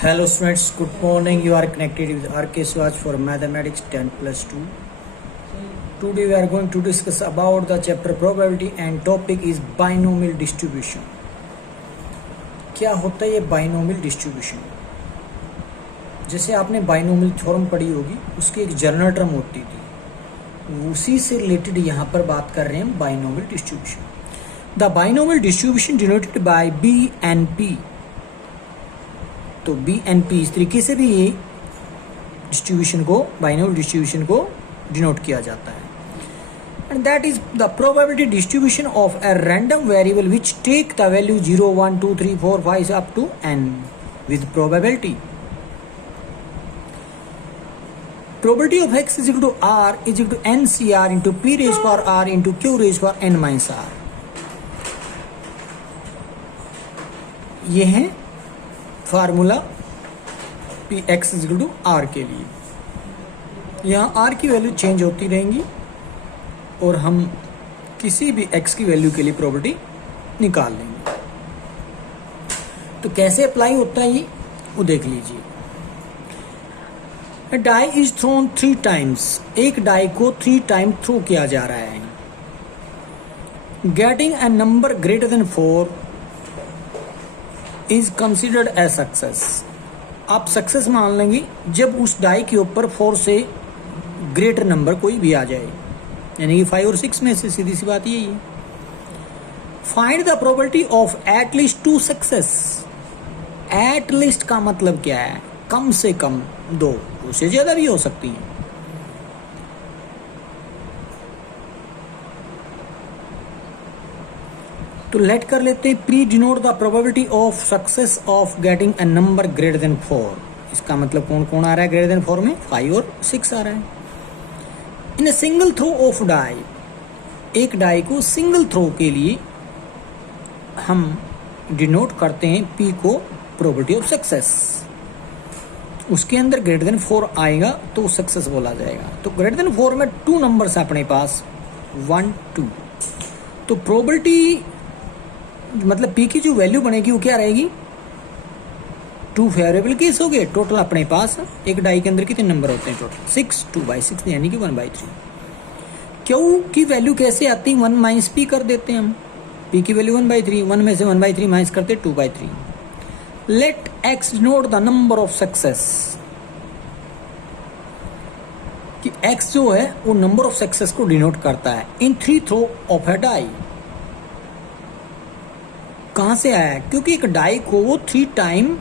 Hello students, good morning. You are connected with RK Swaj for Mathematics 10+2. Today we are going to discuss about the chapter probability and topic is binomial distribution. क्या होता है ये binomial distribution? जैसे आपने binomial theorem पढ़ी होगी, उसकी एक जनरल टर्म होती थी, उसी से रिलेटेड यहाँ पर बात कर रहे हैं binomial distribution. The binomial distribution denoted by B and P. तो बी एन पी इस तरीके से भी ये डिस्ट्रीब्यूशन को बाइनोमियल डिस्ट्रीब्यूशन को डिनोट किया जाता है and that is the probability distribution of a random variable which take the value 0 1 2 3 4 5 up to n with probability of x is equal to r is equal to ncr into p raised power r into q raised power n minus r. ये है formula P X equal to are के लिए. यहाँ are की value change होती रहेंगी और हम किसी भी एक्स की वैल्यू के लिए प्रॉपर्टी निकाल लेंगे. तो कैसे अप्लाई होता है ये वो देख लीजिए. Die is thrown 3 times. एक डाई को 3 टाइम थ्रो किया जा रहा है. Getting a number greater than 4 is considered as success. आप सक्सेस मान लेंगे जब उस डाई के ऊपर 4 से ग्रेटर नंबर कोई भी आ जाए, यानी कि 5 और 6 में से. सीधी सी बात यही है. Find the probability of eight least 2 success. At least का मतलब क्या है? कम से कम 2, उससे ज्यादा भी हो सकती है. तो लेट कर लेते हैं pre denote the probability of success of getting a number greater than 4. इसका मतलब कौन कौन आ रहा है ग्रेटर देन 4 में? 5 और 6 आ रहा है. In a single throw of die. एक डाई को सिंगल थ्रो के लिए हम डिनोट करते हैं पी को प्रोबेबिलिटी ऑफ सक्सेस. उसके अंदर ग्रेटर देन 4 आएगा तो सक्सेस बोला जाएगा. तो ग्रेटर देन 4 में 2 नंबर्स अपने पास 1 2. तो प्रोबेबिलिटी मतलब पी की जो वैल्यू बनेगी वो क्या रहेगी? 2 फेवरेबल केस हो गए. टोटल अपने पास एक डाई के अंदर कितने नंबर होते हैं? टोटल 6. 2/6 यानी कि 1/3. क्यू की वैल्यू कैसे आती है? 1 माइनस पी कर देते हैं हम. पी की वैल्यू 1/3. 1 में से 1/3 माइनस करते 2/3. Let X denote the number of success. कि एक्स जो है वो नंबर ऑफ सक्सेस को डिनोट करता है in 3 throw of a die. कहां से आया है? क्योंकि एक डाई को वो 3 टाइम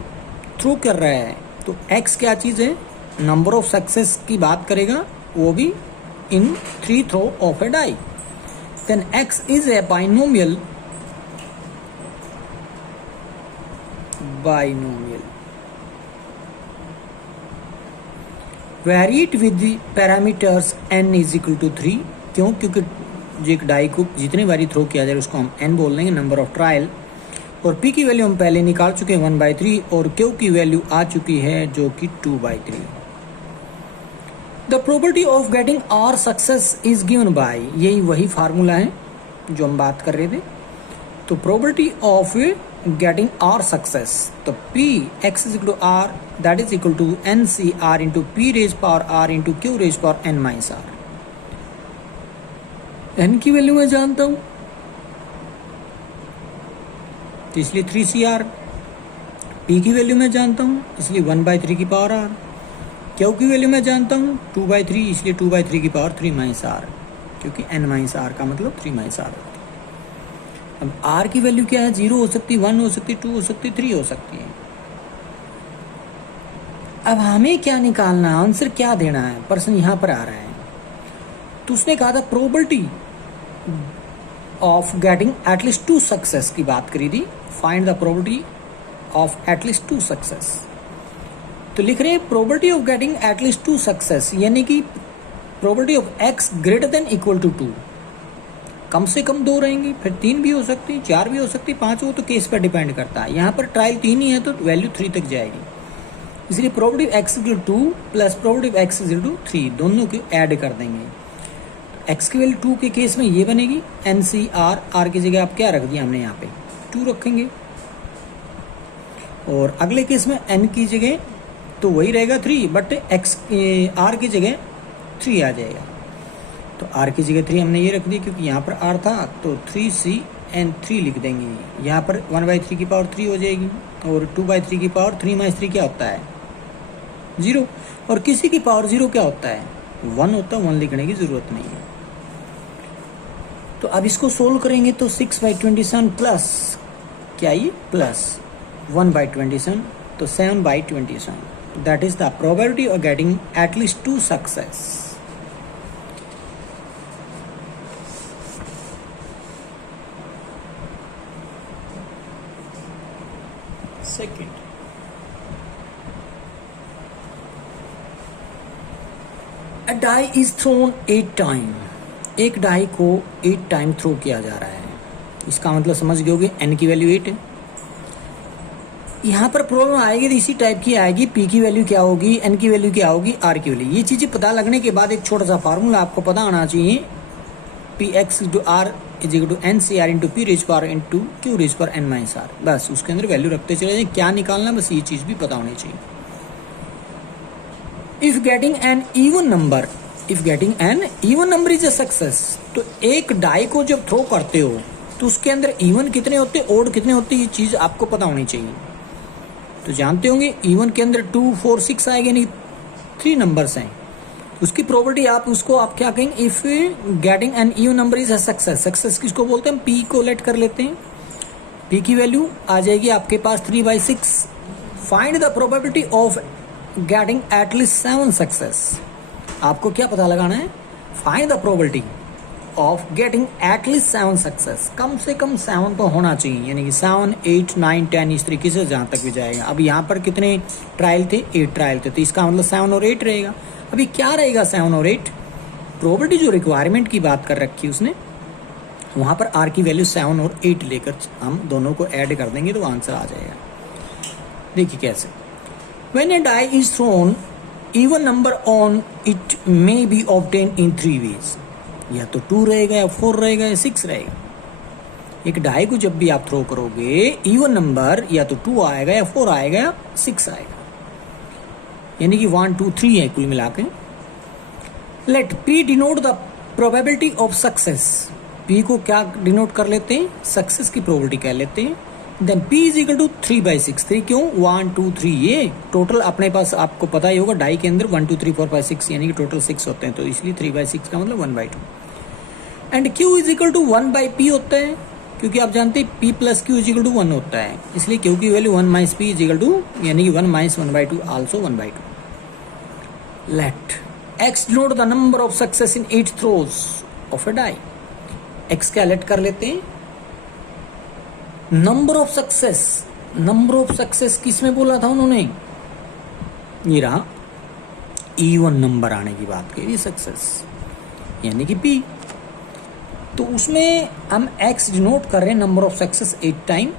थ्रो कर रहा है. तो एक्स क्या चीज है? नंबर ऑफ सक्सेस की बात करेगा, वो भी in 3 throw of a die. Then X is a binomial. Variate with the parameters n is equal to 3. क्यों? क्योंकि एक डाई को जितने बारी थ्रो किया जाए उसको हम n बोल देंगे, नंबर ऑफ ट्रायल. और p की वैल्यू हम पहले निकाल चुके हैं 1/3 और q की वैल्यू आ चुकी है जो कि 2/3. The probability of getting r success is given by. यही वही फार्मूला है जो हम बात कर रहे थे. तो probability of getting r success, तो p x is equal to r that is equal to ncr into p raise power r into q raise power n minus r. n की वैल्यू मैं जानता हूं तो इसलिए 3cr. p की वैल्यू मैं जानता हूं इसलिए 1/3 की पावर r. q की वैल्यू मैं जानता हूं 2/3 इसलिए 2/3 की पावर 3 माइनस r, क्योंकि n माइनस r का मतलब 3 माइनस r. अब r की वैल्यू क्या है? 0 हो सकती, 1 हो सकती, 2 हो सकती, 3 हो सकती है. अब हमें क्या निकालना है? आंसर क्या देना है? पर्सन यहां पर आ रहा है. तो उसने कहा था probability of getting at least 2 success की बात करी थी. Find the probability of at least 2 success. तो लिख रहे हैं probability of getting at least 2 success, यानी कि probability of x greater than equal to 2. कम से कम 2 रहेंगी, फिर 3 भी हो सकती, 4 भी हो सकती, 5. वो तो केस पर डिपेंड करता है. यहाँ पर ट्रायल 3 ही है तो वैल्यू 3 तक जाएगी. इसलिए probability x equal to 2 plus probability x equal to 3 दोनों को ऐड कर देंगे. x की वैल्यू 2 के केस में ये बनेगी NCR. r की जगह आप क्या रख दिया हमने? यहाँ पे 2 रखेंगे. और अगले केस में n की जगह तो वही रहेगा 3, बट x r की जगह 3 आ जाएगा। तो r की जगह 3 हमने ये रख दी क्योंकि यहाँ पर r था, तो 3c(n)(3) लिख देंगे। यहाँ पर 1/3 की पावर 3 हो जाएगी, और 2/3 की पावर 3 - 3 क्या होता है 0, और किसी की पावर 0 क्या होता है 1 होता है, 1 लिखने की ज़रूरत नहीं है। तो अब इसको सोल्व करेंगे तो 6/27 प्लस क्या ये प्लस 1/27, तो 7/27, that is the probability of getting at least 2 success. Second, a die is thrown 8 time, एक डाई को 8 टाइम थ्रो किया जा रहा है। इसका मतलब समझ गए होगे n की वैल्यू 8 है। यहाँ पर प्रॉब्लम आएगी तो इसी टाइप की आएगी, p की वैल्यू क्या होगी, n की वैल्यू क्या होगी, r की वैल्यू। ये चीज़ें पता लगने के बाद एक छोटा सा फार्मूला आपको पता आना चाहिए, px × r = ncr × p rays power × q rays power n - r। बस उसके अंदर वैल्यू रखते चले जाए, क्या निकालना बस ये चीज़ भी पता होनी चाहिए। If getting an even number, if getting an even number is a success, तो एक डाई को जब थ्रो करते हो तो उसके अंदर इवन कितने होते हैं, ओड कितने होते हैं, ये चीज़ आपको पता होनी चाहिए। तो जानते होंगे इवन के अंदर 2, 4, 6 आएंगे, नहीं 3 नंबर्स हैं। उसकी प्रॉपर्टी आप उसको आप क्या कहेंगे, if getting an even number is a success. Success किसको बोलते हैं, पी को लेट कर लेते हैं। पी की वैल्यू आ जाएगी आपके पास 3/6। Find the probability of getting at least 7 success. आपको क्या पता लगाना है, find the probability of getting at least 7 success. कम से कम 7 तो होना चाहिए, यानी कि 7, 8, 9, 10 इस तरीके से जहाँ तक भी जाएगा। अब यहाँ पर कितने ट्रायल थे, 8 ट्रायल थे, तो इसका मतलब 7 और 8 रहेगा। अभी क्या रहेगा 7 और 8, प्रोबेबिलिटी जो रिक्वायरमेंट की बात कर रखी है उसने, वहाँ पर r की वैल्यू 7 और 8 लेकर हम दोनों को ऐड कर देंगे तो आंसर आ जाएगा। देखिए कैसे, when a die is thrown, even number on it may be obtained in 3 ways। या तो 2 रहेगा, या 4 रहेगा, या 6 रहेगा। एक डाई को जब भी आप थ्रो करोगे, इवन नंबर या तो 2 आएगा, या 4 आएगा, या 6 आएगा, यानी कि 1, 2, 3 है कुल मिला के। Let P denote the probability of success. P को क्या डिनोट कर लेते हैं, सक्सेस की प्रोबेबिलिटी कह लेते हैं। Then P = 3/6। 3 क्यों, 1, 2, 3 ये टोटल अपने पास आपको पता ही होगा, डाई के अंदर 1, 2, 3, 4, 5, 6 यानी कि टोटल 6 होते हैं, तो इसलिए 3/6 का मतलब 1/2। एंड Q = 1/P होता है, क्योंकि आप जानते हैं P + Q = 1 होता है, इसलिए Q की वैल्यू 1 - P = यानी कि 1 - 1/2 also 1/2। Let X denote the number of success in 8 throws of a die. X क्या लेट कर लेते हैं, number of success. Number of success किस में बोला था उन्होंने, ये रहा इवन नंबर आने की बात कही, सक्सेस यानी कि P। तो उसमें हम X डिनोट कर रहे हैं number of success 8 time,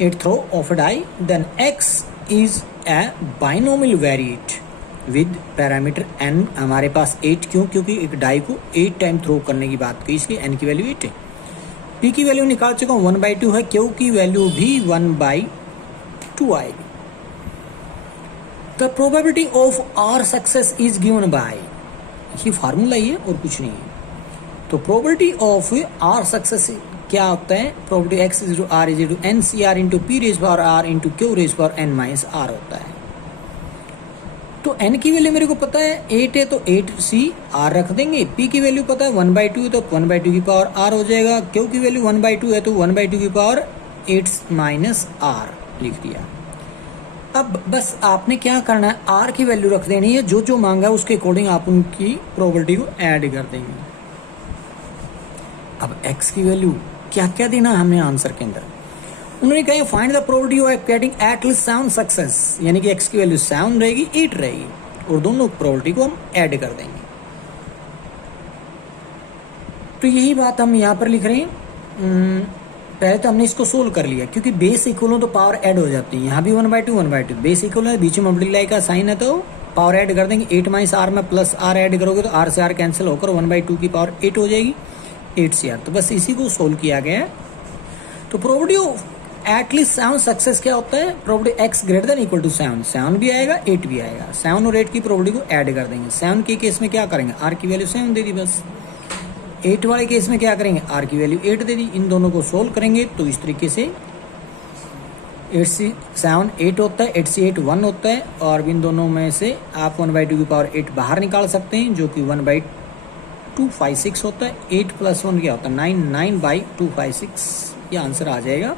8 throw of a die. Then X is a binomial variate with parameter n। हमारे पास 8 क्यों, क्योंकि एक डाई को 8 टाइम थ्रो करने की बात कही, इसलिए n की वैल्यू 8 है। P की वैल्यू निकाल चुका हूँ 1/2 है, Q की वैल्यू भी 1/2 आएगी। The probability of R success is given by, ये फार्मूला ही है और कुछ नहीं है। तो प्रोबेबिलिटी ऑफ R सक्सेस क्या होता है, probability X = R = NCR × P rays power R × Q rays power n - R होता है। तो n की वैल्यू मेरे को पता है 8 है, तो 8C R रख देंगे। P की वैल्यू पता है 1/2 है, तो 1/2 की पावर R हो जाएगा। Q की वैल्यू 1/2 है, तो 1/2 की पावर 8 - R लिख दिया। अब बस आपने क्या करना है, R की वैल्यू रख देनी है, जो जो मांगा है उसके अकॉर्डिंग आप उनकी प्रोबेबिलिटी को ऐड कर देंगे। अब X की वैल्यू क्या क्या देना है हमने आंसर के अंदर, उन्होंने कहा find the probability of getting at least 7 success, यानी कि X की वैल्यू 7 रहेगी, 8 रहेगी, और दोनों प्रोबेबिलिटी को हम ऐड कर देंगे। तो यही बात हम यहाँ पर लिख रहे हैं। पहले तो हमने इसको सोल्व कर लिया, क्योंकि बेस इक्वल हो तो पावर ऐड हो जाती है। यहाँ भी 1/2 1/2 बेस इक्वल है, बीच में मल्टीप्लाई का साइन है, तो पावर ऐड कर देंगे। 8 - R में प्लस R ऐड करोगे तो R से R कैंसिल होकर 1/2 की पावर 8 हो जाएगी, 8 से R। तो बस इसी को सोल्व किया गया है। तो प्रोबेबिलिटी ऑफ एटलीस्ट 7 सक्सेस क्या होता है, probability x greater than equal to 7, 7 भी आएगा 8 भी आएगा, 7 और 8 की प्रोबेबिलिटी को ऐड कर देंगे। 7 के केस में क्या करेंगे, r की वैल्यू 7 दे दी बस। 8 वाले केस में क्या करेंगे, r की वैल्यू 8 दे दी। इन दोनों को सोल्व करेंगे तो इस तरीके से 8 से 7 8 होता है, 8 से 8 1 होता है, और इन दोनों में से आप 1/2 की पावर 8 बाहर निकाल सकते हैं, जो कि 1/2 5 6 होता है। 8 + 1 क्या होता है 9, 9/2 5 6, ये आंसर आ जाएगा।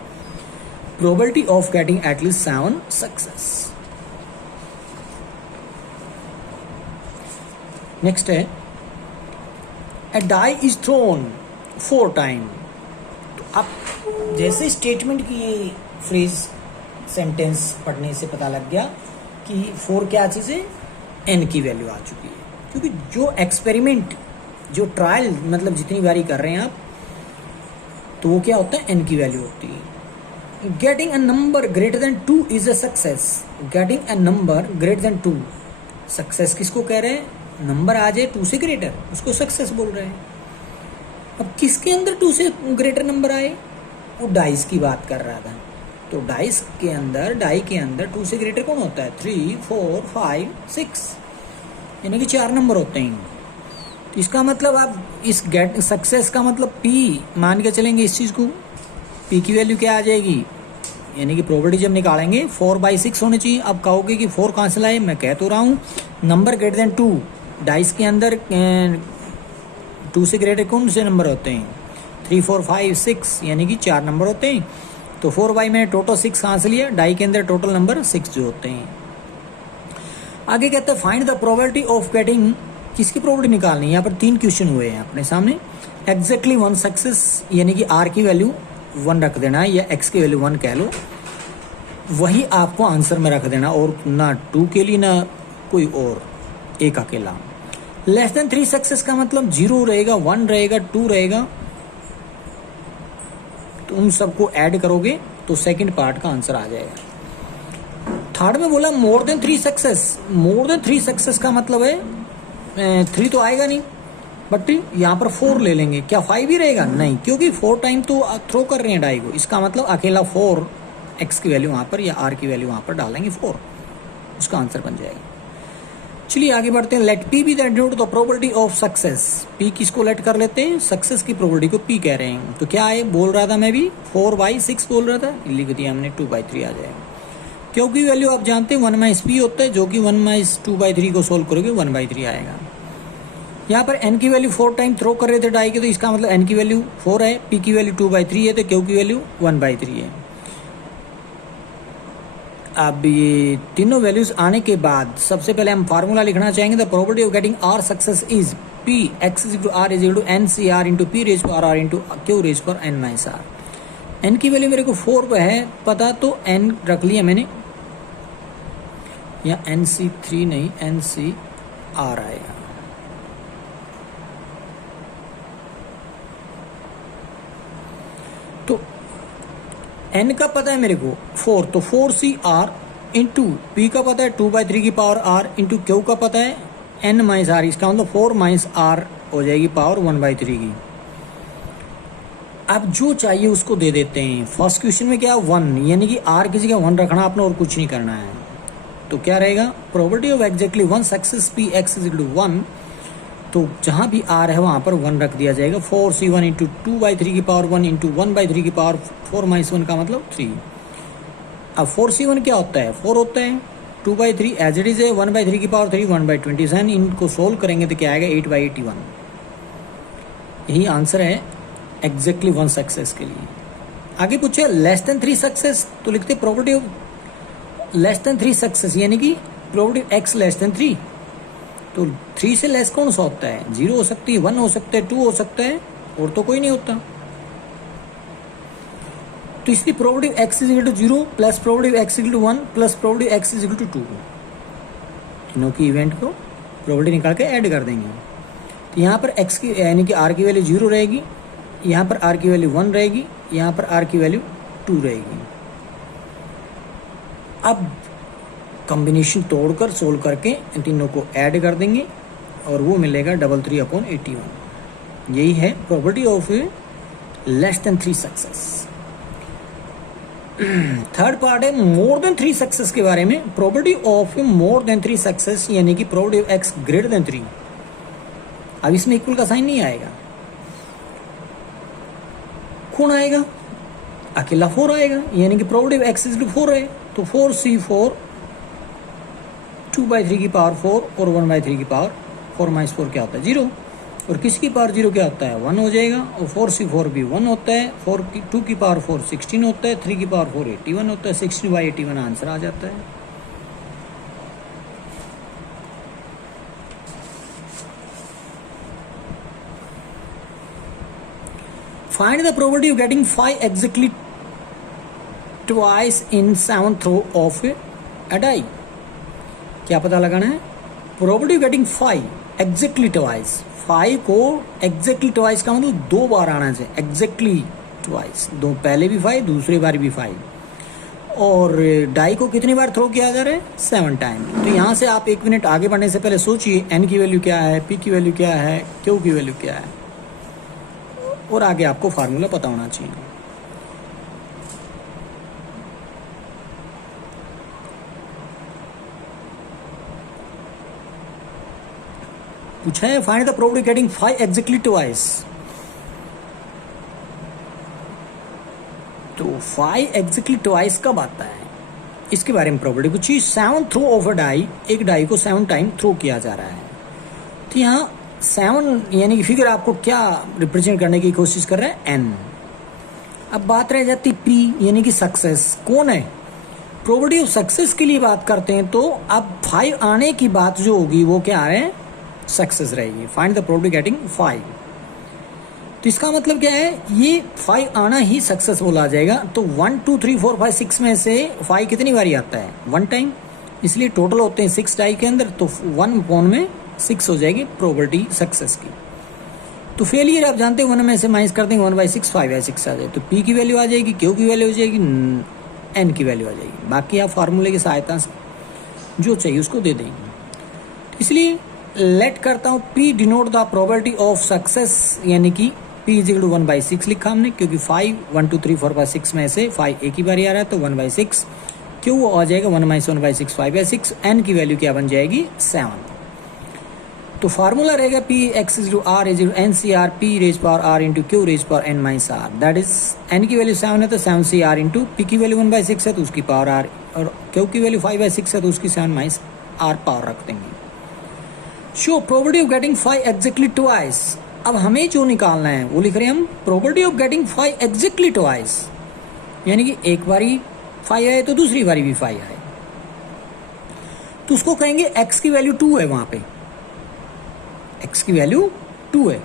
Probability of getting at least 7 success. Next है ए डाई इज थ्रोन 4 टाइम। तो अब जैसे स्टेटमेंट की ये फ्रेज सेंटेंस पढ़ने से पता लग गया कि 4 क्या चीज़ है, n की वैल्यू आ चुकी है, क्योंकि जो एक्सपेरिमेंट, जो ट्रायल मतलब जितनी बारी कर रहे हैं आप, तो वो क्या होता है, n की वैल्यू होती है। Getting a number greater then 2 is a success. Getting a number greater then 2, success किसको कह रहे हैं, नंबर आ जाए 2 से ग्रेटर, उसको सक्सेस बोल रहे हैं। अब किसके अंदर 2 से ग्रेटर नंबर आए, वो डाइस की बात कर रहा था। तो डाई के अंदर 2 से ग्रेटर कौन होता है, 3 4 5 6, यानी कि 4 नंबर होते हैं। तो इसका मतलब आप इस गेट सक्सेस का मतलब P मान के चलेंगे इस चीज़ को, P की वैल्यू क्या आ जाएगी, यानी कि प्रोबेबिलिटी जब निकालेंगे 4/6 होनी चाहिए। अब कहोगे कि 4 कहाँ से लाए, मैं कह तो रहा हूँ नंबर ग्रेटर देन 2, डाइस के अंदर 2 से ग्रेटर कौन से नंबर होते हैं, 3 4 5 6, यानी कि 4 नंबर होते हैं। तो 4/, मैंने टोटल 6 कहाँ से लिया, डाई के अंदर टोटल नंबर 6 जो होते हैं। आगे कहते हैं find the probability of getting, किसकी प्रोबेबिलिटी निकालनी है। यहाँ पर 3 क्वेश्चन हुए हैं अपने सामने। एग्जैक्टली 1 सक्सेस, यानी कि r की वैल्यू 1 रख देना है, या x की वैल्यू 1 कह लो, वही आपको आंसर में रख देना, और ना 2 के लिए ना कोई और एक अकेला। लेस देन 3 सक्सेस का मतलब 0 रहेगा, 1 रहेगा, 2 रहेगा, तो उन सबको ऐड करोगे तो सेकंड पार्ट का आंसर आ जाएगा। थर्ड में बोला more than 3 success. More than 3 success का मतलब है 3 तो आएगा नहीं, बट यहाँ पर 4 ले लेंगे, क्या 5 ही रहेगा, नहीं, क्योंकि 4 टाइम तो थ्रो कर रहे हैं डाई को, इसका मतलब अकेला 4 x की वैल्यू वहाँ पर या r की वैल्यू वहाँ पर डालेंगे 4, उसका आंसर बन जाएगा। चलिए आगे बढ़ते हैं। Let p be the denote the probability of success. p किसको लेट कर लेते हैं, सक्सेस की प्रोबेबिलिटी को p कह रहे हैं। तो क्या है, बोल रहा था मैं भी 4/6 बोल रहा था, लिख दिया हमने 2/3 आ जाएगा, क्योंकि वैल्यू आप जानते हैं 1 - p होता है, जो कि 1 - 2/3 को सोल्व करोगे 1/3 आएगा। यहाँ पर n की वैल्यू 4 टाइम थ्रो कर रहे थे डाई के, तो इसका मतलब n की वैल्यू 4 है, p की वैल्यू 2/3 है, तो q की वैल्यू 1/3 है। अब ये तीनों वैल्यूज आने के बाद सबसे पहले हम फार्मूला लिखना चाहेंगे। The probability of getting r success is p x = r = NCr × p raised to r × q raised to n - r। n की वैल्यू मेरे को 4 पे है पता, तो n रख लिया मैंने, या NC3 नहीं NCr आएगा। तो n का पता है मेरे को 4, तो 4CR इंटू पी का पता है 2/3 की पावर r इंटू क्यू का पता है n - r, इसका मतलब 4 - r हो जाएगी पावर 1/3 की। अब जो चाहिए उसको दे देते हैं। फर्स्ट क्वेश्चन में क्या 1, यानी कि r की जगह 1 रखना आपने और कुछ नहीं करना है। तो क्या रहेगा, probability of exactly 1 success p x = 1, तो जहाँ भी r है वहाँ पर 1 रख दिया जाएगा। 4C1 इंटू 2/3 की पावर 1 इंटू 1/3 की पावर 4 - 1 का मतलब 3। अब 4C1 क्या होता है, 4 होता है, 2/3 एज इट इज है, 1/3 की पावर 3 1/27, इनको सोल्व करेंगे तो क्या आएगा 8/81। यही आंसर है एग्जैक्टली 1 सक्सेस के लिए। आगे पूछे लेस देन 3 सक्सेस, तो लिखते probability of less than 3 success, यानी कि प्रोबेबिलिटी x लेस देन 3। तो 3 से लेस कौन सा होता है, 0 हो सकती है, 1 हो सकता है, 2 हो सकता है, और तो कोई नहीं होता। तो इसकी probability x = 0 plus probability x = 1 plus probability x = 2, तीनों की इवेंट को प्रोबेबिलिटी निकाल के ऐड कर देंगे। तो यहाँ पर x की यानी कि r की वैल्यू 0 रहेगी, यहाँ पर r की वैल्यू 1 रहेगी, यहाँ पर r की वैल्यू 2 रहेगी। अब कॉम्बिनेशन तोड़कर सोल्व करके इन तीनों को ऐड कर देंगे और वो मिलेगा 33/81। यही है probability of less than 3 success. Third part है मोर देन 3 सक्सेस के बारे में। Probability of more than 3 success यानी कि probability of x greater than 3। अब इसमें इक्वल का साइन नहीं आएगा, कौन आएगा? अकेला 4 आएगा, यानी कि probability of X is to 4 है, तो 4c4 2/3 की पावर 4 और 1/3 की पावर 4 - 4 क्या होता है 0, और किसकी पावर 0 क्या होता है 1 हो जाएगा, और 4c4 भी 1 होता है, 2 की पावर 4 16 होता है, 3 की पावर 4 81 होता है, 16/81 आंसर आ जाता है। Find the probability of getting 5 exactly twice in 7th throw of a die। क्या पता लगाना है? Probability of getting 5 exactly twice। 5 को exactly twice का मतलब 2 बार आना चाहिए, exactly twice, दो पहले भी 5 दूसरी बार भी 5, और डाई को कितनी बार थ्रो किया जा रहा है 7 टाइम। तो यहाँ से आप 1 मिनट आगे बढ़ने से पहले सोचिए n की वैल्यू क्या है, p की वैल्यू क्या है, q की वैल्यू क्या है, और आगे आपको फार्मूला पता होना चाहिए। पूछा है find the probability getting 5 exactly twice. तो 5 एग्जैक्टली ट्वाइस कब आता है, इसके बारे में प्रोबेबिलिटी पूछी। 7 थ्रो ऑफ अ डाई, एक डाई को 7 टाइम थ्रो किया जा रहा है। तो यहाँ 7 यानी कि फिगर आपको क्या रिप्रेजेंट करने की कोशिश कर रहा है n। अब बात रह जाती p यानी कि सक्सेस, कौन है? प्रोबेबिलिटी ऑफ सक्सेस के लिए बात करते हैं, तो अब 5 आने की बात जो होगी वो क्या है सक्सेस रहेगी। Find the probability getting 5। तो इसका मतलब क्या है, ये 5 आना ही सक्सेस बोला जाएगा। तो 1 2 3 4 5 6 में से 5 कितनी बारी आता है 1 टाइम, इसलिए टोटल होते हैं 6 डाई के अंदर, तो 1 में 6 हो जाएगी प्रोबेबिलिटी सक्सेस की। तो फेलियर आप जानते हैं 1 में से माइनस कर देंगे 1/6 5/6 आ जाए, तो p की वैल्यू आ जाएगी, q की वैल्यू हो जाएगी, n की वैल्यू आ जाएगी। बाकी आप फार्मूले की सहायता से जो चाहिए उसको दे देंगे। इसलिए लेट करता हूँ p denote the probability of success, यानी कि p इज इक्वल टू 1/6 लिखा हमने, क्योंकि 5 1 2 3 4 5 6 में से 5 एक ही बार आ रहा है, तो 1/6 q आ जाएगा 1 - 1/6 5/6, n की वैल्यू क्या बन जाएगी 7। तो फार्मूला रहेगा p x is to r is to n c r p raise power r into q raise power n minus r, that is n की वैल्यू 7 है तो 7 c r इंटू p की वैल्यू 1/6 है तो उसकी पावर r, और q की वैल्यू 5/6 है तो उसकी 7 माइनस r पावर रख देंगे। Show probability of getting 5 exactly twice. अब हमें जो निकालना है वो लिख रहे हैं हम probability of getting 5 exactly twice, यानी कि एक बारी 5 आए तो दूसरी बारी भी 5 आए, तो उसको कहेंगे x की वैल्यू 2 है, वहां पे x की वैल्यू 2 है,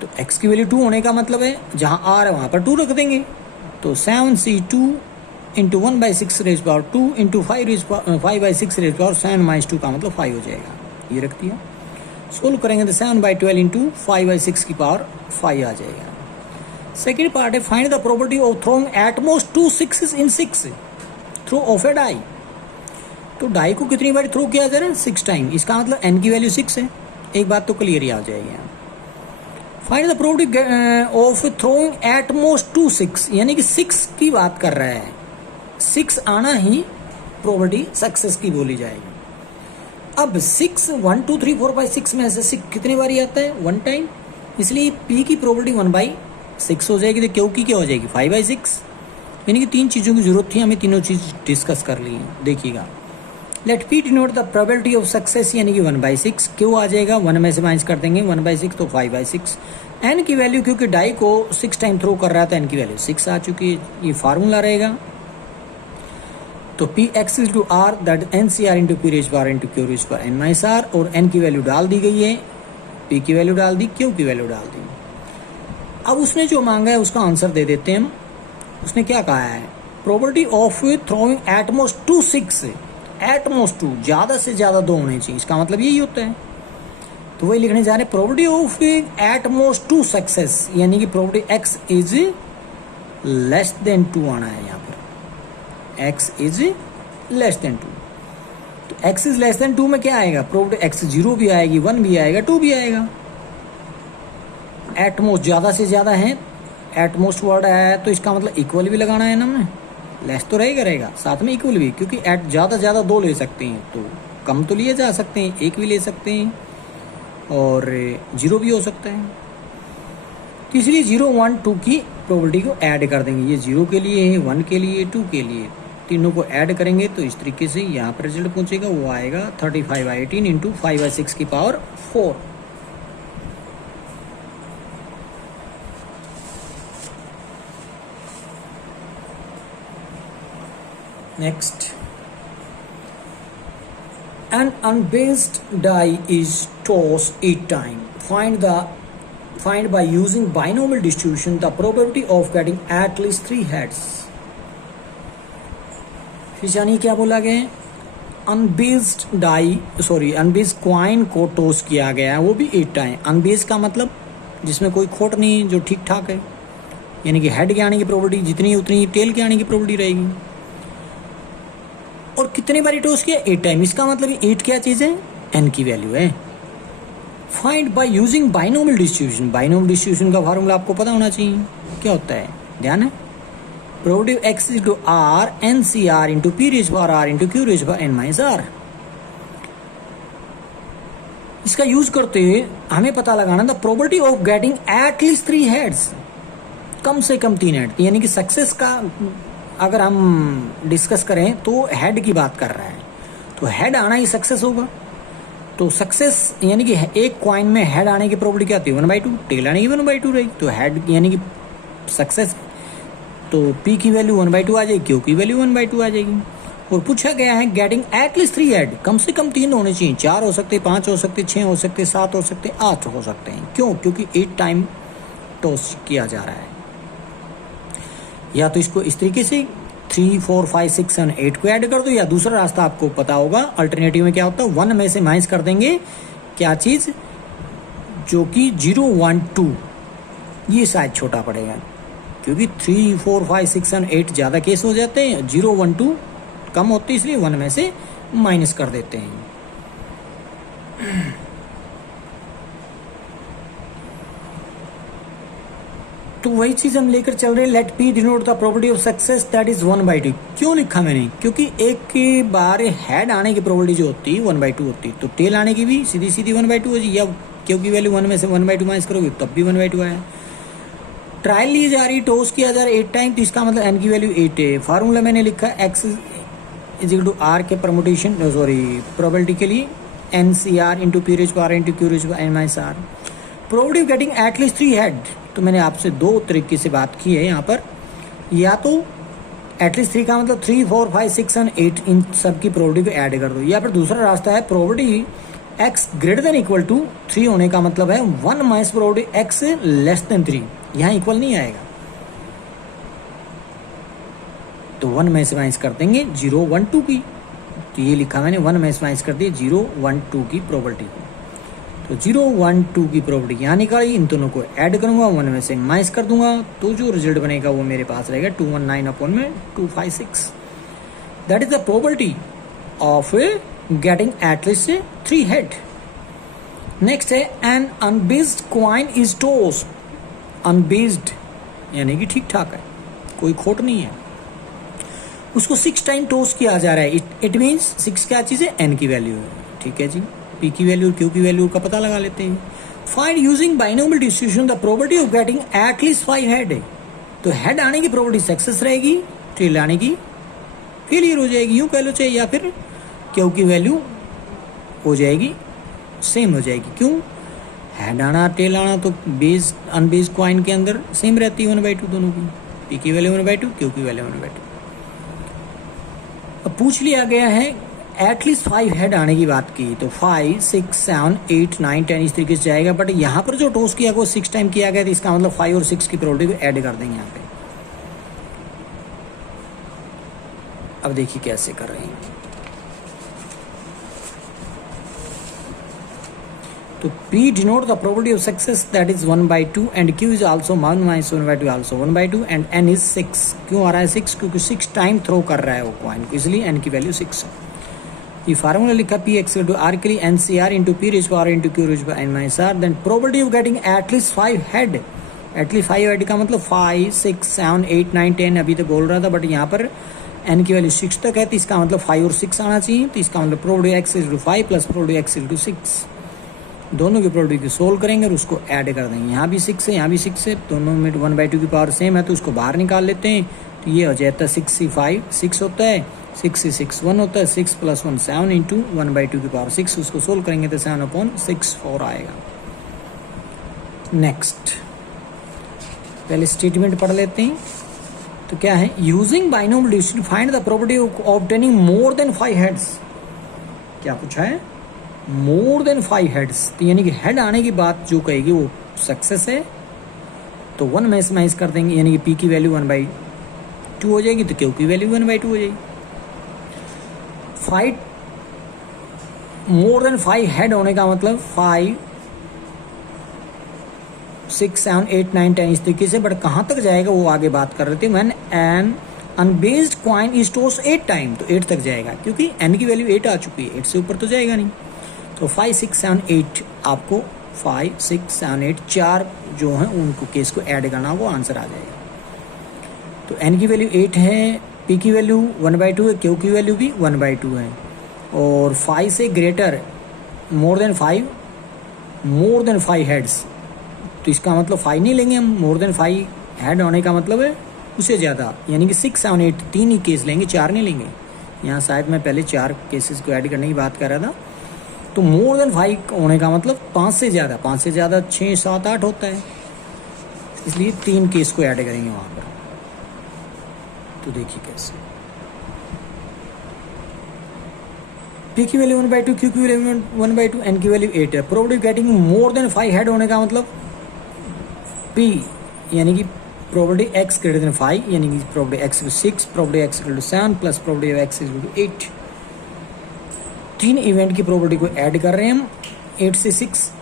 तो x की वैल्यू 2 होने का मतलब है जहां r है वहां पर 2 रख देंगे, तो 7c2 into 1/6 raise power 2 into 5/6 raise power 7 - 2 का मतलब 5 हो जाएगा, ये रख दिया। सोल्व करेंगे तो 7/12 इंटू 5/6 की पावर 5 आ जाएगा। सेकेंड पार्ट है find the probability of throwing at most 2 6 in 6 throw of a die. तो डाई को कितनी बार थ्रो किया जा रहा है 6 टाइम, इसका मतलब n की वैल्यू 6 है। एक बात तो क्लियर ही आ जाएगी। Find the probability of throwing at most 2 6, यानी कि 6 की बात कर रहा है, 6 आना ही प्रोबेबिलिटी सक्सेस की बोली जाएगी। अब 6 1 2 3 4 5 6 में से 6 कितनी बारी आता है 1 टाइम, इसलिए p की प्रोबेबिलिटी 1/6 हो जाएगी, तो q की क्या हो जाएगी 5/6, यानी कि 3 चीज़ों की जरूरत थी, हमें तीनों चीज़ डिस्कस कर ली। देखिएगा let p denote the probability of success, यानी कि 1/6, q आ जाएगा 1 में से माइनस कर देंगे 1/6 तो 5/6, n की वैल्यू क्योंकि डाई को 6 टाइम थ्रो कर रहा था n की वैल्यू 6 आ चुकी है, ये फार्मूला रहेगा। तो p x is to r that n c r into p raise power into q raise power n minus r, और n की वैल्यू डाल दी गई है, p की वैल्यू डाल दी, q की वैल्यू डाल दी। अब उसने जो मांगा है उसका आंसर दे देते हैं हम। उसने क्या कहा है probability of throwing at most 2 6, eight most 2 ज्यादा से ज्यादा 2 होने चाहिए, इसका मतलब यही होता है। तो वही लिखने जा रहे हैं probability of at most 2 success, यानी कि probability x is less then 2 आना है यहाँ पर, x इज लेस देन 2। तो x इज लेस देन 2 में क्या आएगा प्रोबेबिलिटी x 0 भी आएगी, 1 भी आएगा, 2 भी आएगा। एट मोस्ट ज्यादा से ज्यादा है, एट मोस्ट वर्ड आया है तो इसका मतलब इक्वल भी लगाना है ना हमने, लेस तो रहेगा, साथ में इक्वल भी, क्योंकि एट ज़्यादा से ज़्यादा 2 ले सकते हैं, तो कम तो लिए जा सकते हैं, 1 भी ले सकते हैं और 0 भी हो सकता है। तो इसलिए 0, 1, 2 की प्रोबेबिलिटी को ऐड कर देंगे। ये 0 के लिए है, 1 के लिए, 2 के लिए, तीनों को ऐड करेंगे तो इस तरीके से यहाँ पर रिजल्ट पहुँचेगा। वो आएगा 35/18 इंटू 5/6 की power 4। Next, an unbased die is tossed 8 times. Find by using binomial distribution the probability of getting at least 3 heads. फिर यानी क्या बोला गया है? अनबेस्ड क्वाइन को टॉस किया गया है, वो भी 8 टाइम। अनबेस्ड का मतलब जिसमें कोई खोट नहीं, जो ठीक ठाक है, यानी कि हेड के आने की प्रोबेबिलिटी जितनी उतनी टेल के आने की प्रोबेबिलिटी रहेगी। और कितने बारी टॉस किया? 8 टाइम। इसका मतलब 8 क्या चीज़ है? एन की वैल्यू है। Find by using binomial distribution. Binomial distribution का फार्मूला आपको पता होना चाहिए, क्या होता है? ध्यान है, probability x is to r n c r into p raise power r into q raise power n minus r. इसका यूज करते हुए हमें पता लगाना the probability of getting at least 3 heads, कम से कम 3 हेड, यानी कि सक्सेस का अगर हम डिस्कस करें तो हेड की बात कर रहा है, तो हेड आना ही सक्सेस होगा। तो सक्सेस यानी कि एक क्वाइन में हेड आने की प्रोबेबिलिटी क्या होती है? 1/2, टेल आने की 1/2 रहेगी। तो हेड यानी कि सक्सेस, तो P की वैल्यू 1/2 आ जाएगी, Q की वैल्यू 1/2 आ जाएगी। और पूछा गया है गेटिंग एटलीस्ट 3 हेड, कम से कम 3 होने चाहिए। 4 हो सकते, 5 हो सकते, 6 हो सकते, 7 हो सकते, 8 हो सकते हैं। क्यों? क्योंकि 8 टाइम टॉस किया जा रहा है। या तो इसको इस तरीके से 3, 4, 5, 6, 7, 8 को ऐड कर दो, या दूसरा रास्ता आपको पता होगा, अल्टरनेटिव में क्या होता है? 1 में से माइनस कर देंगे क्या चीज़, जो कि 0, 1, 2, ये शायद छोटा पड़ेगा, क्योंकि 3, 4, 5, 6, 7, 8 ज़्यादा केस हो जाते हैं, 0, 1, 2 कम होते हैं, इसलिए 1 में से माइनस कर देते हैं। तो वही चीज हम लेकर चल रहे हैं। Let p denote the probability of success that is 1/2। क्यों लिखा मैंने? क्योंकि एक के बार हेड आने की प्रोबेबिलिटी जो होती है 1/2 होती है, तो टेल आने की भी सीधी 1/2 हो जाएगी। या क्योंकि वैल्यू 1 में से 1/2 माइनस करोगे तब भी 1/2 आया। ट्रायल ली जा रही, टॉस किया जा रहा है 8 टाइम, तो इसका मतलब एन की वैल्यू 8 है। फार्मूला मैंने लिखा x is equal to are के परमुटेशन, प्रोबेबिलिटी के लिए n c r into p raise power into q raise power n minus r. Probability of getting at least 3 head, तो मैंने आपसे 2 तरीके से बात की है यहाँ पर। या तो एटलीस्ट 3 का मतलब 3, 4, 5, 6 एंड 8, इन सब की प्रोबेबिलिटी को ऐड कर दो। या फिर दूसरा रास्ता है probability x greater than equal to 3 होने का मतलब है 1 minus probability x less than 3। यहाँ इक्वल नहीं आएगा, तो 1 में से माइनस कर देंगे 0, 1, 2 की। तो ये लिखा मैंने 1 में से माइनस कर दी 0, 1, 2 की प्रोबेबिलिटी को। तो 0, 1, 2 की प्रोबेबिलिटी यहाँ निकाली, इन दोनों को ऐड करूंगा, 1 में से माइनस कर दूंगा, तो जो रिजल्ट बनेगा वो मेरे पास रहेगा 219/256। That is the probability of getting at least 3 head. Next है N unbiased coin is tossed. Unbiased यानी कि ठीक ठाक है, कोई खोट नहीं है, उसको 6 टाइम टॉस किया जा रहा है। इट मीन्स 6 क्या चीज़ है? एन की वैल्यू है। ठीक है जी, पी की वैल्यू, क्यू की वैल्यू का पता लगा लेते हैं। Find using binomial distribution the probability of getting at least 5 head है। तो हेड आने की प्रोबेबिलिटी सक्सेस रहेगी, टेल आने की फेलियर हो जाएगी, यूँ कह लो चाहे, या फिर क्यू की वैल्यू हो जाएगी सेम हो जाएगी। क्यों? हेड आना टेल आना तो बेस्ड अनबेस्ड क्वाइन के अंदर सेम रहती है 1/2 दोनों की। पी की वैल्यू 1/2, क्यू की वैल्यू 1/2। अब पूछ लिया गया है एटलीस्ट 5 हेड आने की बात की, तो 5, 6, 7, 8, 9, 10 इस तरीके से जाएगा। बट यहाँ पर जो टॉस किया वो 6 टाइम किया गया, तो इसका मतलब 5 और 6 की प्रोबेबिलिटी को ऐड कर देंगे यहाँ पे। अब देखिए कैसे कर रहे हैं। तो P denote the probability of success that is 1/2 and Q is also 1 minus 1/2 also 1/2 and N is 6। क्यों आ रहा है 6? क्योंकि 6 टाइम थ्रो कर रहा है वो कॉइन को, इसलिए N की वैल्यू 6 है। ये फार्मूला लिखा P x to R के लिए NCR into P raised power into Q raised by N minus R, then probability of getting at least 5 head at least 5 add का मतलब 5 6 7 8 9 10 अभी तक बोल रहा था, बट यहाँ पर n की वैल्यू 6 तक है, तो इसका मतलब 5 और 6 आना चाहिए। तो इसका मतलब probability x is to 5 plus probability x is to 6, दोनों की प्रोबेबिलिटी को सोल्व करेंगे और उसको ऐड कर देंगे। यहाँ भी 6 है, यहाँ भी 6 है, दोनों में 1/2 की पावर सेम है, तो उसको बाहर निकाल लेते हैं। तो ये हो जाता है 6 से 5 6 होता है, 6 से 6 1 होता है, 6 + 1 7 इंटू 1/2 की पावर 6, उसको सोल्व करेंगे तो 7/64 आएगा। नेक्स्ट पहले स्टेटमेंट पढ़ लेते हैं। तो क्या है, using binomial distribution find the probability of obtaining more than 5 heads. क्या पूछा है, मोर देन 5 हेड्स, तो यानी कि हेड आने की बात जो कहेगी वो सक्सेस है, तो 1 में माइनस कर देंगे, यानी कि पी की वैल्यू 1/2 हो जाएगी, तो क्यू की वैल्यू 1/2 हो जाएगी। 5 मोर देन 5 हेड होने का मतलब 5 6 7 8 9 10 इस तरीके से, बट कहाँ तक जाएगा वो आगे बात कर रहे थे। When an unbiased coin is tossed 8 time, तो 8 तक जाएगा, क्योंकि n की वैल्यू 8 आ चुकी है, 8 से ऊपर तो जाएगा नहीं। तो 5 6 7 8 आपको 5 6 7 8 4 जो हैं उनको केस को ऐड करना, वो आंसर आ जाएगा। तो n की वैल्यू 8 है, p की वैल्यू 1/2 है, q की वैल्यू भी 1/2 है, और 5 से ग्रेटर मोर देन 5 हेड्स, तो इसका मतलब 5 नहीं लेंगे हम, मोर देन 5 हेड होने का मतलब है उससे ज़्यादा, यानी कि 6 7 8 3 ही केस लेंगे, 4 नहीं लेंगे। यहाँ शायद मैं पहले 4 केसेस को ऐड करने की बात कर रहा था। तो मोर देन 5 होने का मतलब 5 से ज़्यादा, 5 से ज़्यादा 6 7 8 होता है, इसलिए 3 केस को ऐड करेंगे वहाँ पर। तो देखिए कैसे, पी की वैल्यू 1/2, क्यू की वैल्यू 1/2, एन की वैल्यू 8 है। Probability getting more than 5 head होने का मतलब P, यानी कि प्रोबेबिलिटी x ग्रेटर देन 5, यानी कि probability x equal 6, probability x equal 7 plus probability x equal 8। 3 event की प्रोबेबिलिटी को ऐड कर रहे हैं हम, 8 से 6,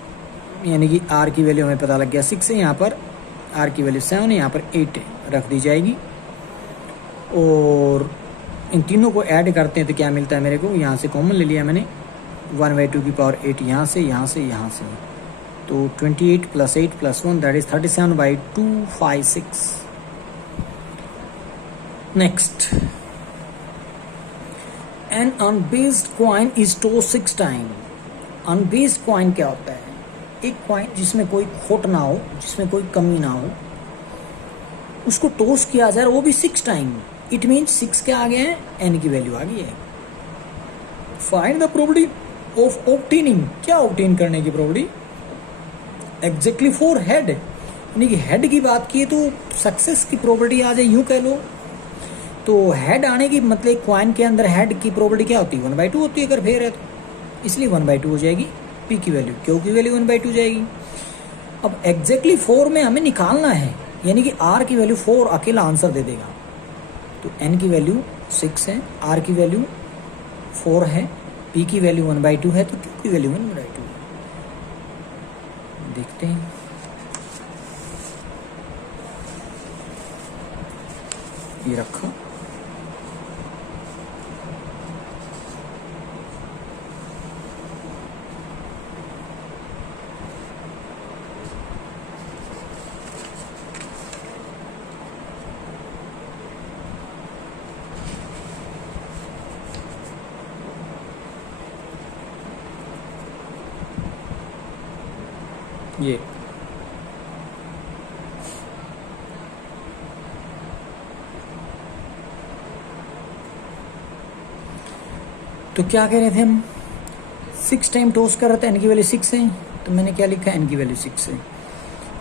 यानी कि r की वैल्यू हमें पता लग गया 6 है, यहाँ पर r की वैल्यू 7 है, यहाँ पर 8 रख दी जाएगी, और इन तीनों को ऐड करते हैं तो क्या मिलता है मेरे को, यहाँ से कॉमन ले लिया मैंने, 1/2 की पावर 8 यहाँ से, यहाँ से, यहाँ से, तो 28 + 8 + 1 that is 37/256। Next, an unbiased coin is tossed 6 time. Unbiased coin क्या होता है, एक कॉइन जिसमें कोई खोट ना हो, जिसमें कोई कमी ना हो, उसको टॉस किया जाए, वो भी 6 टाइम। इट मीन्स 6 क्या आ गया है, n की वैल्यू आ गई है। Find the probability of obtaining, क्या ऑब्टेन करने की प्रोबेबिलिटी, एग्जैक्टली 4 हेड, यानी कि हेड की बात की तो सक्सेस की प्रोबेबिलिटी आ जाए, यूं कह लो। तो हेड आने की मतलब कॉइन के अंदर हेड की प्रोबेबिलिटी क्या होती है, 1/2 होती है, अगर फेयर है तो, इसलिए 1/2 हो जाएगी p की वैल्यू, q की वैल्यू 1/2 जाएगी। अब एग्जैक्टली 4 में हमें निकालना है, यानी कि r की वैल्यू 4 अकेला आंसर दे देगा। तो n की वैल्यू 6 है, r की वैल्यू 4 है, p की वैल्यू 1/2 है, तो q की वैल्यू 1/2 है। देखते हैं, ये रखा, ये तो क्या कह रहे थे हम, 6 टाइम टॉस कर रहे थे, n की वैल्यू 6 है, तो मैंने क्या लिखा, n की वैल्यू 6 है,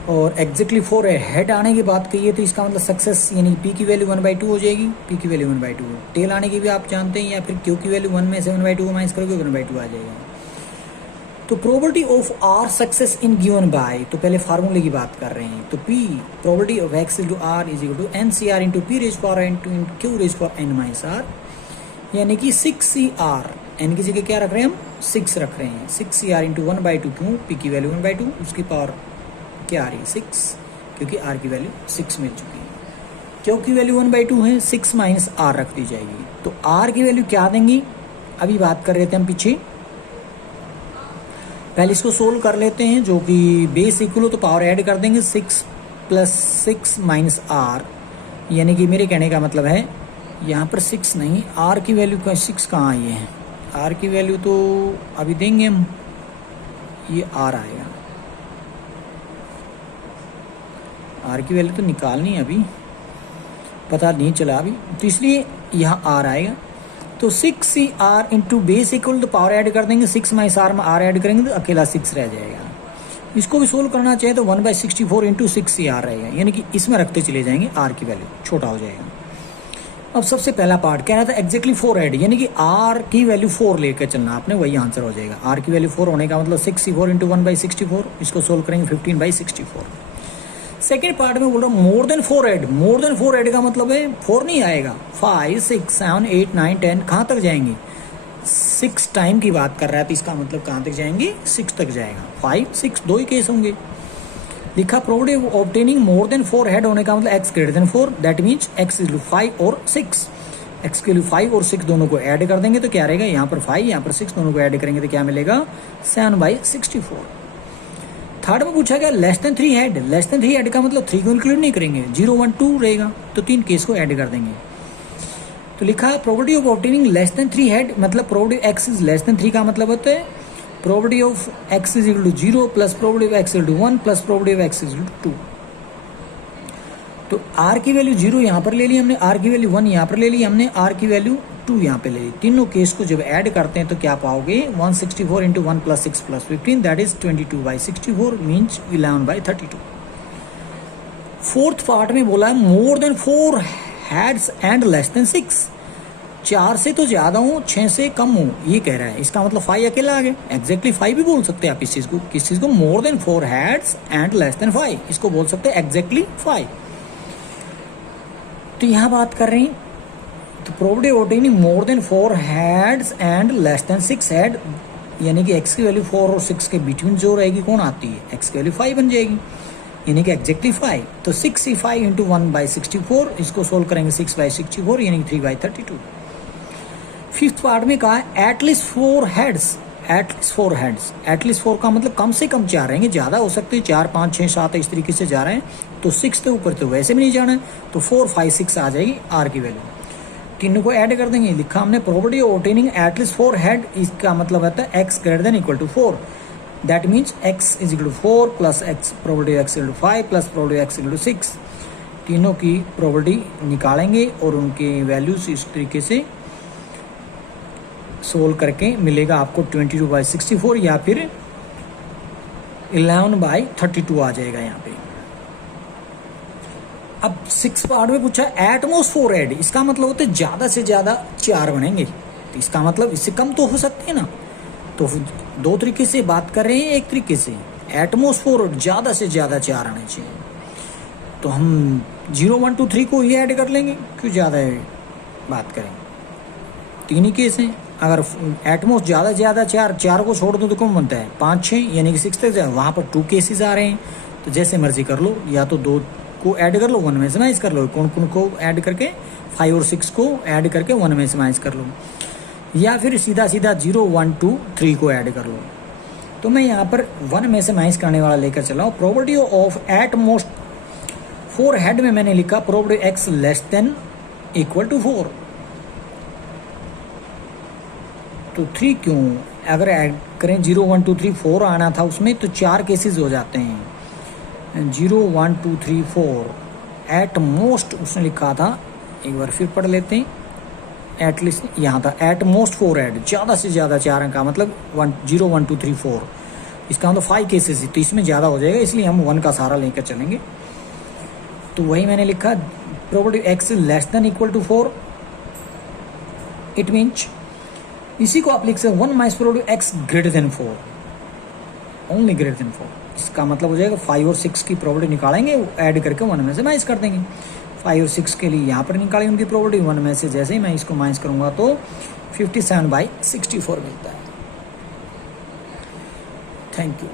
और एग्जैक्टली 4 है। हेड आने की बात कही है, तो इसका मतलब सक्सेस, यानी p की वैल्यू 1/2 हो जाएगी, p की वैल्यू 1/2 है। टेल आने की भी आप जानते हैं, या फिर q की वैल्यू 1 में से 1/2 को माइनस करोगे 1/2 आ जाएगा। तो probability of r success in given by, तो पहले फार्मूले की बात कर रहे हैं। तो p probability of x * r is equal to NCR into p raise power n to q raise power n minus r, यानी कि 6CR, n की जगह क्या रख रहे हैं हम, 6 रख रहे हैं, 6CR इंटू 1/2, क्यों, p की वैल्यू 1/2, उसकी पावर क्या आ रही है 6, क्योंकि r की वैल्यू 6 मिल चुकी है। q की वैल्यू 1/2 है, 6 माइनस r रख दी जाएगी। तो r की वैल्यू क्या देंगी, अभी बात कर रहे थे हम पीछे, पहले इसको सोल्व कर लेते हैं, जो कि बेस इक्वल हो तो पावर ऐड कर देंगे, 6 प्लस 6 माइनस आर, यानी कि मेरे कहने का मतलब है यहाँ पर 6 नहीं, आर की वैल्यू का 6 कहाँ आई है, आर की वैल्यू तो अभी देंगे हम, ये आर आएगा, आर की वैल्यू तो निकालनी है, अभी पता नहीं चला अभी, तो इसलिए यहाँ आर आएगा। तो 6 आर इंटू बेस इक्वल तो पावर ऐड कर देंगे, 6 माइनस आर में आर ऐड करेंगे तो अकेला 6 रह जाएगा। इसको भी सोल्व करना चाहिए तो 1/64 इंटू 6 आर रहेगा, यानी कि इसमें रखते चले जाएंगे, आर की वैल्यू छोटा हो जाएगा। अब सबसे पहला पार्ट कह रहा था एग्जैक्टली 4 ऐड, यानी कि आर की वैल्यू 4 लेकर चलना आपने, वही आंसर हो जाएगा। आर की वैल्यू 4 होने का मतलब 64 इंटू 1/64, इसको सोल्व करेंगे 15/64। सेकेंड पार्ट में बोल रहा हूँ more than 4 add, more than 4 add का मतलब है 4 नहीं आएगा, 5 6 7 8 9 10 कहाँ तक जाएंगे, 6 टाइम की बात कर रहा है, तो इसका मतलब कहाँ तक जाएंगे, 6 तक जाएगा। 5 6 दो ही केस होंगे। लिखा probability of obtaining more than 4 head होने का मतलब x greater than 4, that means x is 5 और 6, x के लिए 5 और 6 दोनों को ऐड कर देंगे तो क्या रहेगा, यहाँ पर 5 यहाँ पर 6 दोनों को ऐड करेंगे तो क्या मिलेगा, 7/64। थर्ड में पूछा गया less than 3 head, less than 3 head का मतलब 3 को इंक्लूड नहीं करेंगे, 0 1 2 रहेगा तो 3 केस को ऐड कर देंगे। तो लिखा probability of obtaining less than 3 head, मतलब probability x is less than 3 का मतलब होता है probability of x is equal to 0 plus probability of x equal to 1 plus probability of x is equal to 2। तो r की value 0 यहाँ पर ले ली हमने, r की वैल्यू 1 यहाँ पर ले ली हमने, r की वैल्यू 2 यहाँ पे ले ली। तीनों केस को जब ऐड करते हैं तो क्या पाओगे, 164 into 1 plus 6 plus 15, that is 22/64 means 11/32। Fourth part में बोला है more than 4 heads and less than 6, 4 से तो ज्यादा हो 6 से कम हो, ये कह रहा है। इसका मतलब 5 अकेला आ गया, एग्जैक्टली 5 भी बोल सकते हैं आप इस चीज को, किस चीज को, more than 4 heads and less than 5, इसको बोल सकते हैं एग्जैक्टली 5। तो यहां बात कर रहे हैं तो probability of obtaining more than 4 heads and less than 6 head, यानी कि x की वैल्यू 4 और 6 के बीटवीन जो रहेगी कौन आती है, x की वैल्यू 5 बन जाएगी, यानी कि एग्जैक्टली 5। तो 65 इंटू 1/64, इसको सोल्व करेंगे 6/64 यानी कि 3/32। फिफ्थ पार्ट में कहा है at least 4 heads, at least 4 heads, at least 4 का मतलब कम से कम 4 रहेंगे, ज्यादा हो सकते हैं 4 5 6 7 इस तरीके से जा रहे हैं, तो 6 के ऊपर तो वैसे भी नहीं जाना है, तो 4 5 6 आ जाएगी आर की वैल्यू। तीनों को ऐड कर देंगे, लिखा हमने probability of obtaining at least 4 head, इसका मतलब होता है x greater than equal to 4, that means x is equal to 4 plus x probability x equal to 5 plus probability x equal to 6। तीनों की प्रोबेबिलिटी निकालेंगे और उनके वैल्यूज इस तरीके से सोल्व करके मिलेगा आपको 22/64 या फिर 11/32 आ जाएगा यहाँ पे। अब 6 पार्ट में पूछा एटमोस्ट 4 हेड, इसका मतलब होता है ज्यादा से ज्यादा 4 बनेंगे, तो इसका मतलब इससे कम तो हो सकते हैं ना, तो दो तरीके से बात कर रहे हैं, एक तरीके से एटमोस्ट 4 ज्यादा से ज्यादा 4 आने चाहिए, तो हम 0 1 2 3 को ही ऐड कर लेंगे, क्यों ज्यादा बात करें, तीन ही केस हैं। अगर एटमोस्ट ज्यादा ज्यादा 4 को छोड़ दो तो कौन बनता है, 5 6 यानी कि 6 तक जाए, वहां पर 2 केसेस आ रहे हैं, तो जैसे मर्जी कर लो, या तो 2 को ऐड कर लो 1 में से माइनस कर लो, कौन कौन को ऐड करके 5 और 6 को ऐड करके 1 में से माइनस कर लो, या फिर सीधा सीधा 0 1 2 3 को ऐड कर लो। तो मैं यहाँ पर 1 में से माइनस करने वाला लेकर चला हूँ। Probability of at most 4 head में मैंने लिखा probability x less than equal to 4, तो 3 क्यों, अगर ऐड करें 0 1 2 3 4 आना था उसमें, तो 4 केसेस हो जाते हैं, 0 1 2 3 4 एट मोस्ट उसने लिखा था, एक बार फिर पढ़ लेते हैं, एटलीस्ट यहाँ था एट मोस्ट 4 हेड, ज़्यादा से ज़्यादा 4 का मतलब 0 1 2 3 4, इसका मतलब 5 केसेस है, तो इसमें ज़्यादा हो जाएगा, इसलिए हम 1 का सहारा लेकर चलेंगे। तो वही मैंने लिखा probability x less than equal to 4, it means इसी को आप लिख सकते 1 minus probability x greater than 4, only greater than 4, इसका मतलब हो जाएगा 5 और 6 की प्रोबेबिलिटी निकालेंगे, ऐड करके 1 में से माइनस कर देंगे। 5 और 6 के लिए यहाँ पर निकालेंगे उनकी प्रोबेबिलिटी, 1 में से जैसे ही मैं इसको माइनस करूंगा तो 57/64 मिलता है। Thank you.